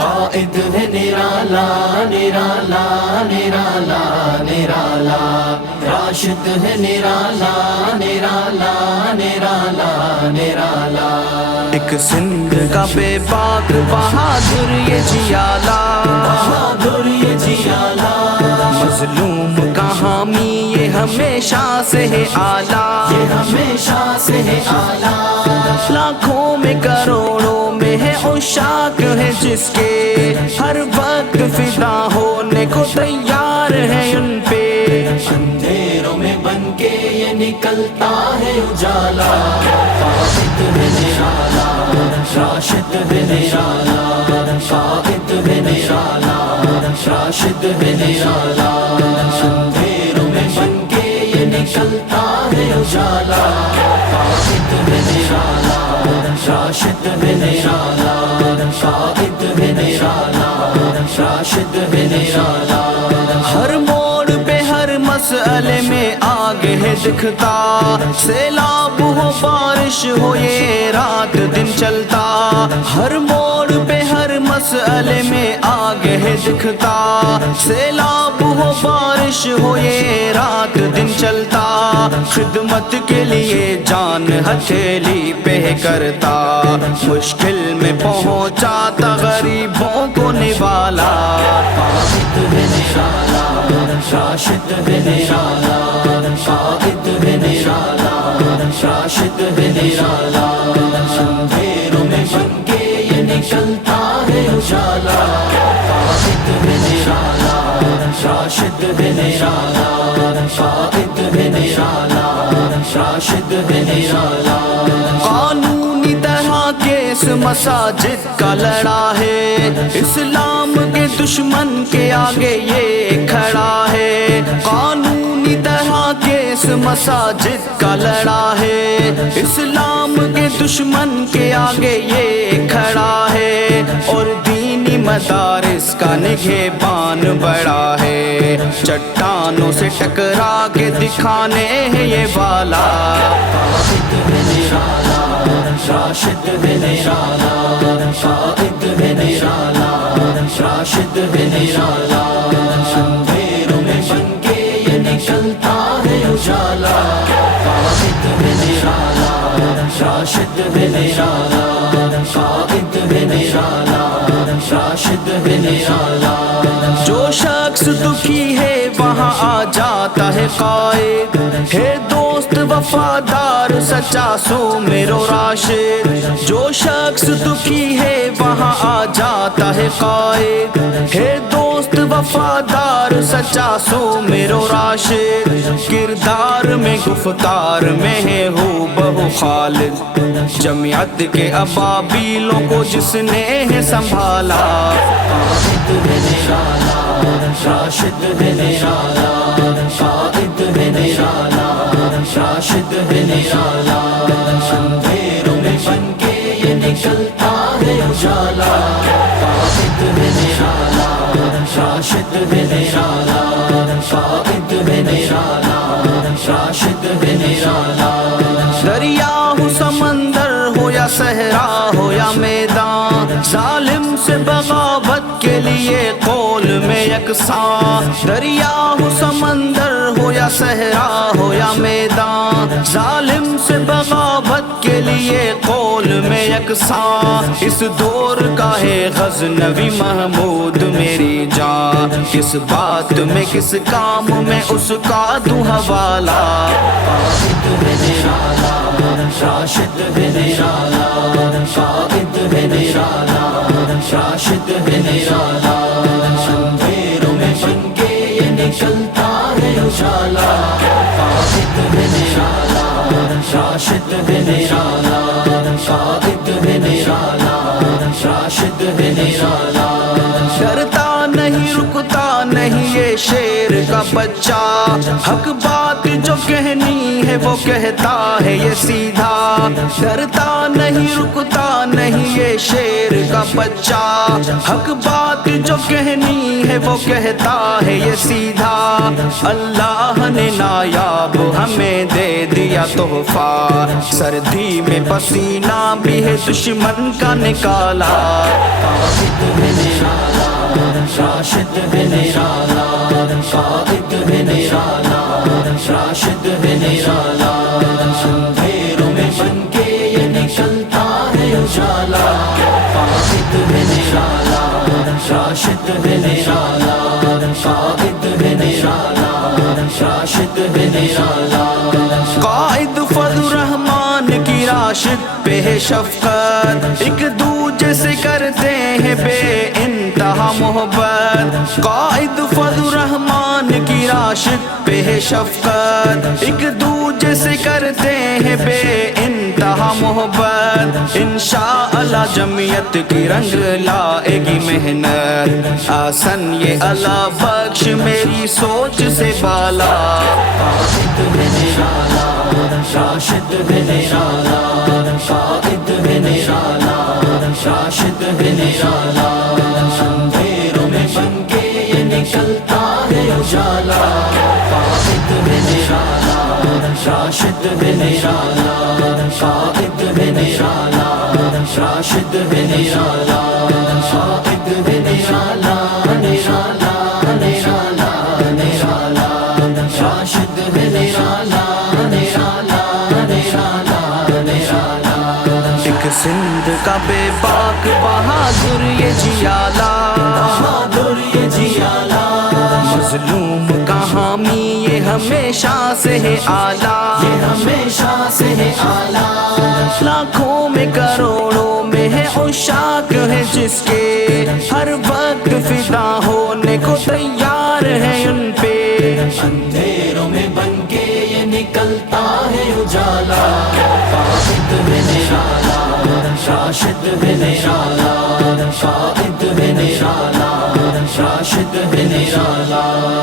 قائد ہے نرالا نرالا نرالا نرالا، راشد ہے نرالا نرالا نرالا نرالا، ایک سندھ کا بے باک بہادر یہ جیالا، بہادر یہ جیالا، مظلوم کا حامی یہ ہمیشہ سے ہے اعلیٰ، یہ ہمیشہ سے ہے اعلیٰ، لاکھوں میں کروڑوں میں ہے عشاق ہے جس کے ہر وقت فدا ہونے کو تیار ہے ان پہ، اندھیروں میں بن کے یہ نکلتا ہے اجالا، قائد ہے نرالا راشد ہے نرالا، قائد ہے نرالا راشد ہے نرالا، اندھیروں میں بن کے یہ نکلتا ہے اجالا، قائد ہے نرالا راشد ہے نرالا، قائد ہے نرالا راشد ہے نرالا، ہر موڑ پہ ہر مسئلے میں آگے ہے دکھتا، سیلاب ہو بارش ہو یہ رات دن چلتا، ہر موڑ پہ ہر مسئلے میں آگے ہے دکھتا، سیلاب ہو بارش ہو یہ رات دن چلتا، خدمت کے لیے جان ہتھیلی پہ کرتا، مشکل میں پہنچاتا غریبوں کو نوالا، قائد ہے نرالا راشد ہے نرالا، قائد ہے نرالا راشد ہے نرالا، اندھیروں میں بن کے یہ نکلتا ہے اجالا، قائد ہے نرالا راشد ہے نرالا، قائد ہے نرالا راشد ہے نرالا، قانونی طرح کیس مساجد کا لڑا ہے، اسلام کے دشمن کے آگے یہ کھڑا ہے، قانونی طرح کیس مساجد کا لڑا ہے، اسلام کے دشمن کے آگے یہ کھڑا ہے، اور دینی مدارس کا نگہبان بڑا ہے، چٹانوں سے ٹکرا کے دکھانے ہے یہ والا، قائد ہے نرالا راشد ہے نرالا، قائد ہے نرالا راشد ہے نرالا، اندھیروں میں بن کے یہ نکلتا ہے اجالا، قائد ہے نرالا راشد ہے نرالا، قائد ہے نرالا راشد ہے نرالا، جو شخص دکھی ہے وہاں آ جاتا ہے قائد، ہے دوست وفادار سچا سو میرو راشد، جو شخص دکھی ہے وہاں آ جاتا ہے قائد، ہے دوست وفادار سچا سو میرو راشد، کردار میں گفتار میں ہے ہو بہو خالد، جمعیت کے ابابیلوں کو جس نے ہے سنبھالا، قائد ہے نرالا راشد ہے نرالا، قائد ہے نرالا راشد ہے نرالا، اندھیروں میں بن کے یہ نکلتا ہے اجالا، قائد ہے نرالا راشد ہے نرالا، قائد ہے نرالا راشد ہے نرالا، دریا ہو سمندر ہو یا صحرا ہو یا میدان، ظالم سے بغاوت کے لیے قول میں یکساں، دریا ہو سمندر ہو یا صحرا ہو یا میدان، ظالم سے بغاوت کے لیے قول میں یکساں، اس دور کا ہے غزنوی محمود میری جان، کس بات میں کس کام میں اس کا دوں حوالہ، قائد ہے نرالا راشد ہے نرالا، قائد ہے نرالا راشد ہے نرالا، اندھیروں میں بن کے یہ نکلتا ہے اجالا، قائد ہے نرالا راشد ہے نرالا، قائد ہے نرالا راشد ہے نرالا، ڈرتا نہیں رکتا نہیں یہ شیر کا بچہ، حق بات جو کہنی ہے وہ کہتا ہے یہ سیدھا، ڈرتا نہیں رکتا نہیں یہ شیر کا بچہ، حق بات جو کہنی ہے وہ کہتا ہے یہ سیدھا، اللہ نے نایاب ہمیں دے دیا تحفہ، سردی میں پسینہ بھی ہے دشمن کا نکالا، قائد ہے راشد ہے نرالا قائد ہے نرالا راشد ہے نرالا اندھیروں میں بن کے یہ نکلتا ہے اجالا قائد ہے نرالا راشد ہے نرالا قائد ہے نرالا راشد ہے نرالا قائد فضل الرحمان کی راشد پہ ہے شفقت ایک دوجے سے کرتے ہیں بے انتہا محبت قائد فضل الرحمان کی راشد پہ ہے شفقت ایک دوجے سے کرتے ہیں بے انتہا محبت انشاءاللہ جمعیت کی رنگ لائے گی محنت آسن یہ اللہ بخش میری سوچ سے بالا قائد ہے نرالا راشد ہے نرالا قائد ہے نرالا راشد ہے نرالا اندھیروں میں بن کے یہ نکلتا ہے اجالا قائد ہے نرالا راشد ہے نرالا قائد ہے نرالا راشد ہے نرالا قائد ہے نرالا نرالا نرالا نرالا راشد ہے نرالا نرالا نرالا نرالا ایک سندھ کا بے باک بہادر یہ جیالا بہادر یہ جیالا مظلوم کا حامی یہ ہمیشہ سے ہے آلہ یہ ہمیشہ سے ہے آلہ لاکھوں میں کروڑوں میں ہے عشاق ہے جس کے ہر وقت فدا ہونے کو تیار ہے ان پہ اندھیروں میں بن کے یہ نکلتا ہے اجالا قائد ہے نرالا راشد ہے نرالا قائد ہے نرالا راشد ہے نرالا